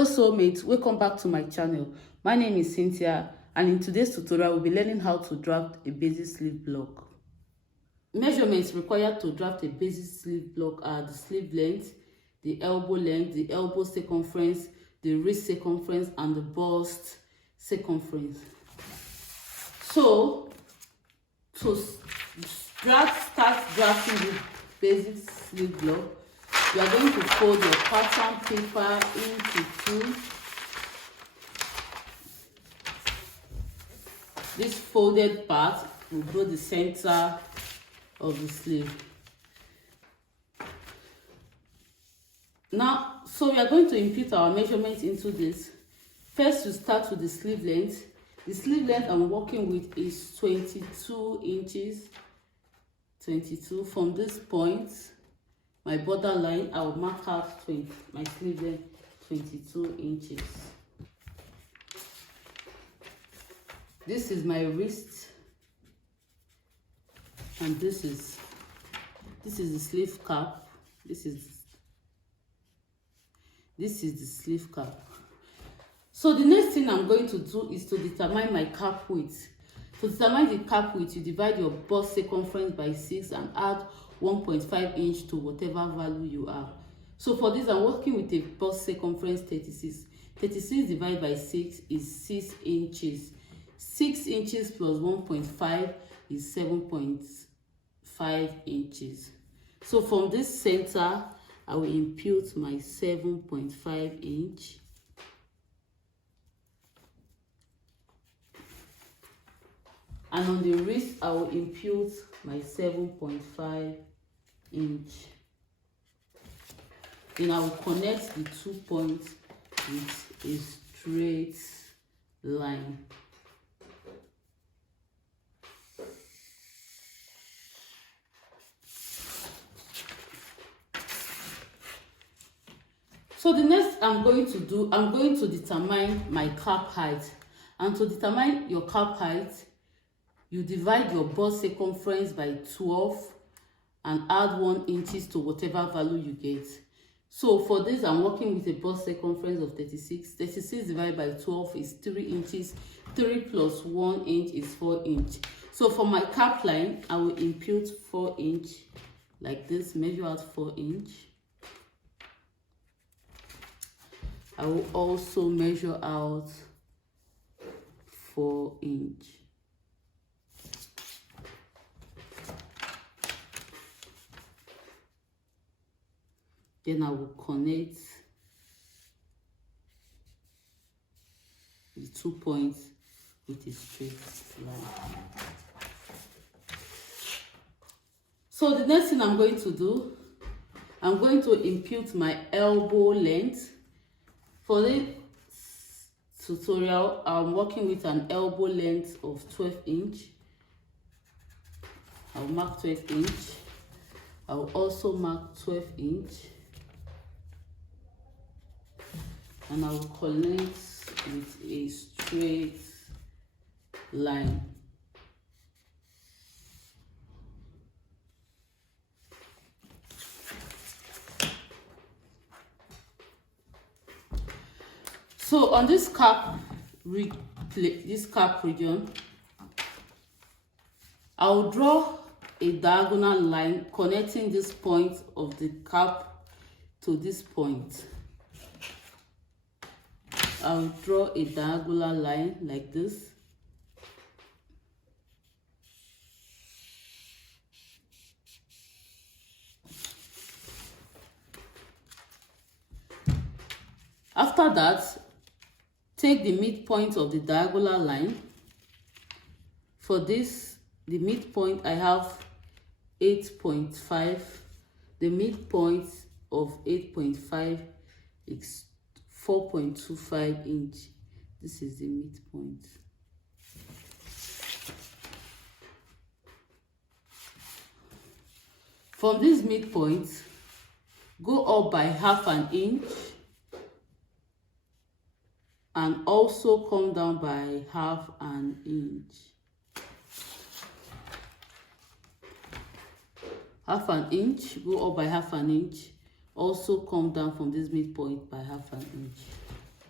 Hello soulmates, welcome back to my channel. My name is Cynthia, and in today's tutorial we'll be learning how to draft a basic sleeve block. Measurements required to draft a basic sleeve block are the sleeve length, the elbow circumference, the wrist circumference, and the bust circumference. So to start drafting the basic sleeve block, you are going to fold your pattern paper into two. This folded part will go the center of the sleeve. Now, so we are going to input our measurements into this. First, we start with the sleeve length. The sleeve length I'm working with is 22 inches. 22 from this point. My border line, I will mark out my sleeve length 22 inches. This is my wrist, and this is the sleeve cap. This is the sleeve cap. So the next thing I'm going to do is to determine my cap width. To determine the cap width, you divide your bust circumference by 6 and add 1.5 inch to whatever value you have. So for this, I'm working with a bust circumference 36. 36 divided by 6 is 6 inches. 6 inches plus 1.5 is 7.5 inches. So from this center, I will impute my 7.5 inch. And on the wrist, I will impute my 7.5 inch. Then I will connect the 2 points with a straight line. So the next I'm going to determine my cap height. And to determine your cap height, you divide your bust circumference by 12 and add 1 inches to whatever value you get. So for this, I'm working with a bust circumference of 36. 36 divided by 12 is 3 inches. 3 plus 1 inch is 4 inch. So for my cap line, I will impute 4 inch like this, measure out 4 inch. I will also measure out 4 inch. Then I will connect the 2 points with a straight line. So the next thing I'm going to do, I'm going to impute my elbow length. For this tutorial, I'm working with an elbow length of 12 inch. I'll mark 12 inch. I'll also mark 12 inch. And I will connect with a straight line. So on this cap region, I will draw a diagonal line connecting this point of the cap to this point. I'll draw a diagonal line like this. After that, take the midpoint of the diagonal line. For this, the midpoint I have 8.5. The midpoint of 8.5 is 4.25 inch. This is the midpoint. From this midpoint, go up by half an inch and also come down by half an inch. Half an inch, go up by half an inch, also come down from this midpoint by half an inch.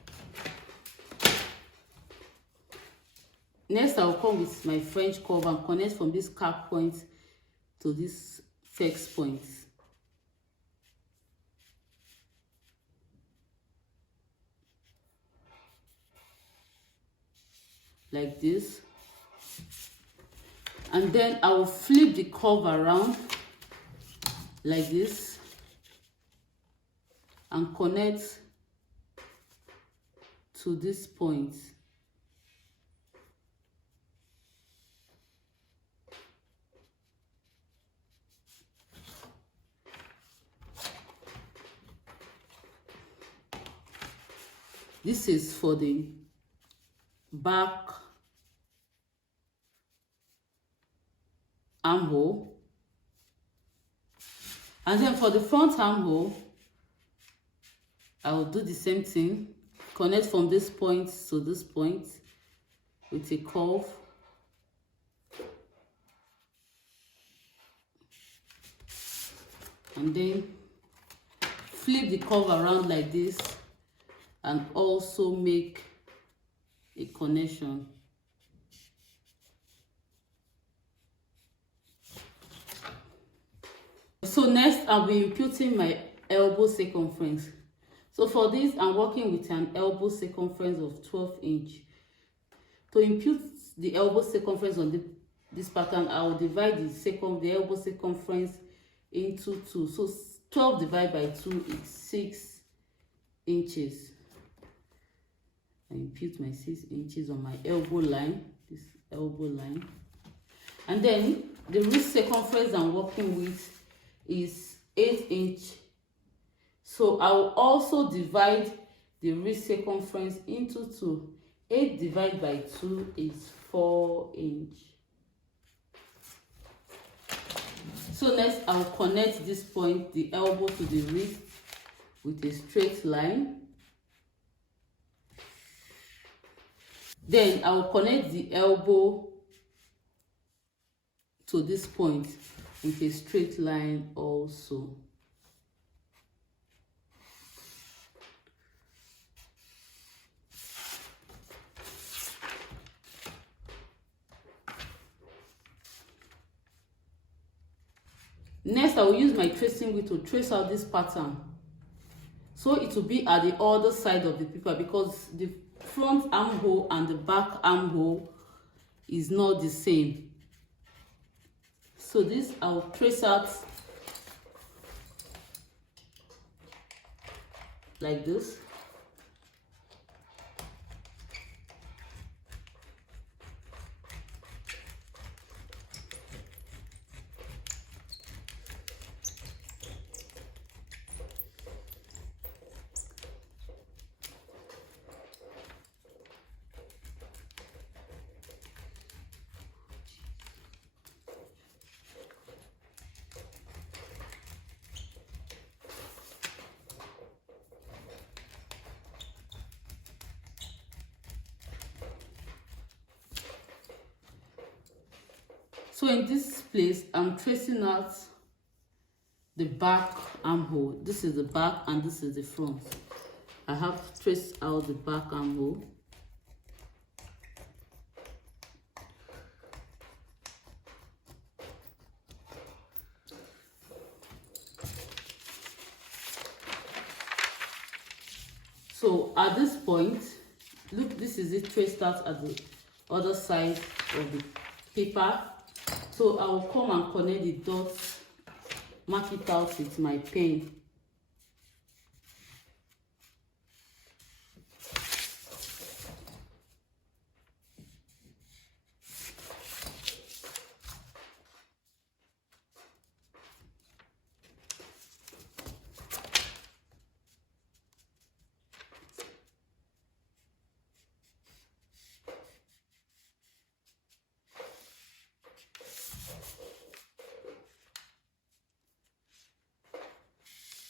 Next, I will come with my French curve and connect from this cap point to this first point. Like this. And then I will flip the curve around like this and connect to this point. This is for the back armhole. And then for the front armhole, I will do the same thing. Connect from this point to this point with a curve. And then flip the curve around like this and also make a connection. So next, I'll be imputing my elbow circumference. So for this, I'm working with an elbow circumference of 12 inch. To impute the elbow circumference on this pattern, I will divide the elbow circumference into 2. So 12 divided by 2 is 6 inches. I impute my 6 inches on my elbow line, this elbow line. And then the wrist circumference I'm working with is 8 inch. So I will also divide the wrist circumference into 2. 8 divided by 2 is 4 inch. So next, I'll connect this point, the elbow to the wrist, with a straight line. Then I will connect the elbow to this point with a straight line also. Next, I will use my tracing wheel to trace out this pattern. So it will be at the other side of the paper because the front armhole and the back armhole is not the same. So this I'll trace out like this. So in this place, I'm tracing out the back armhole. This is the back and this is the front. I have traced out the back armhole. So at this point, look, this is it traced out at the other side of the paper. So I will come and connect the dots, mark it out with my pen.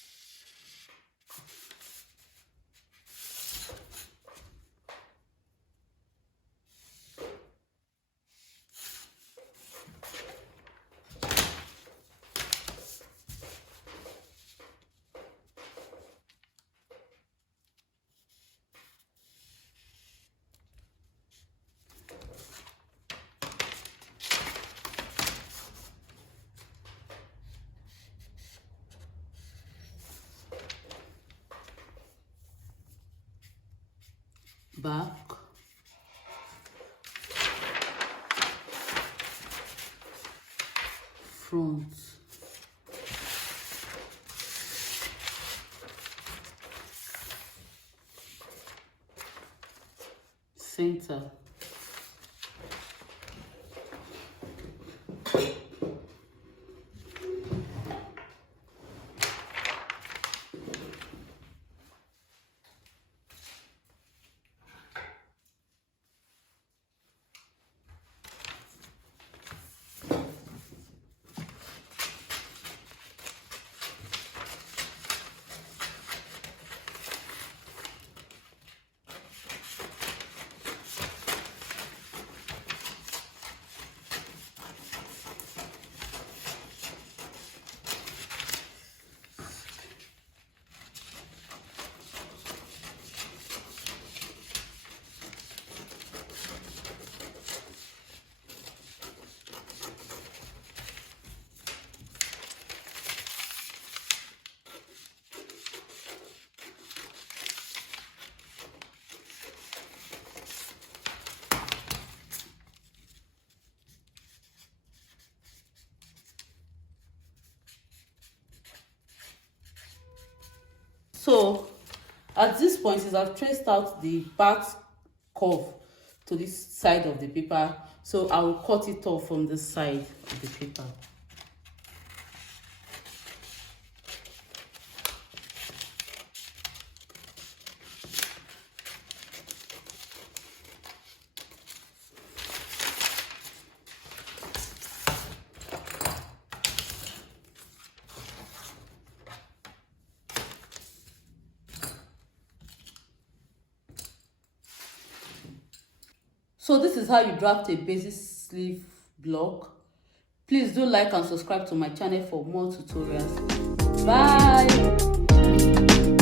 back, front, center, So at this point, since I've traced out the back curve to this side of the paper, so I will cut it off from the side of the paper. So this is how you draft a basic sleeve block. Please do like and subscribe to my channel for more tutorials. Bye.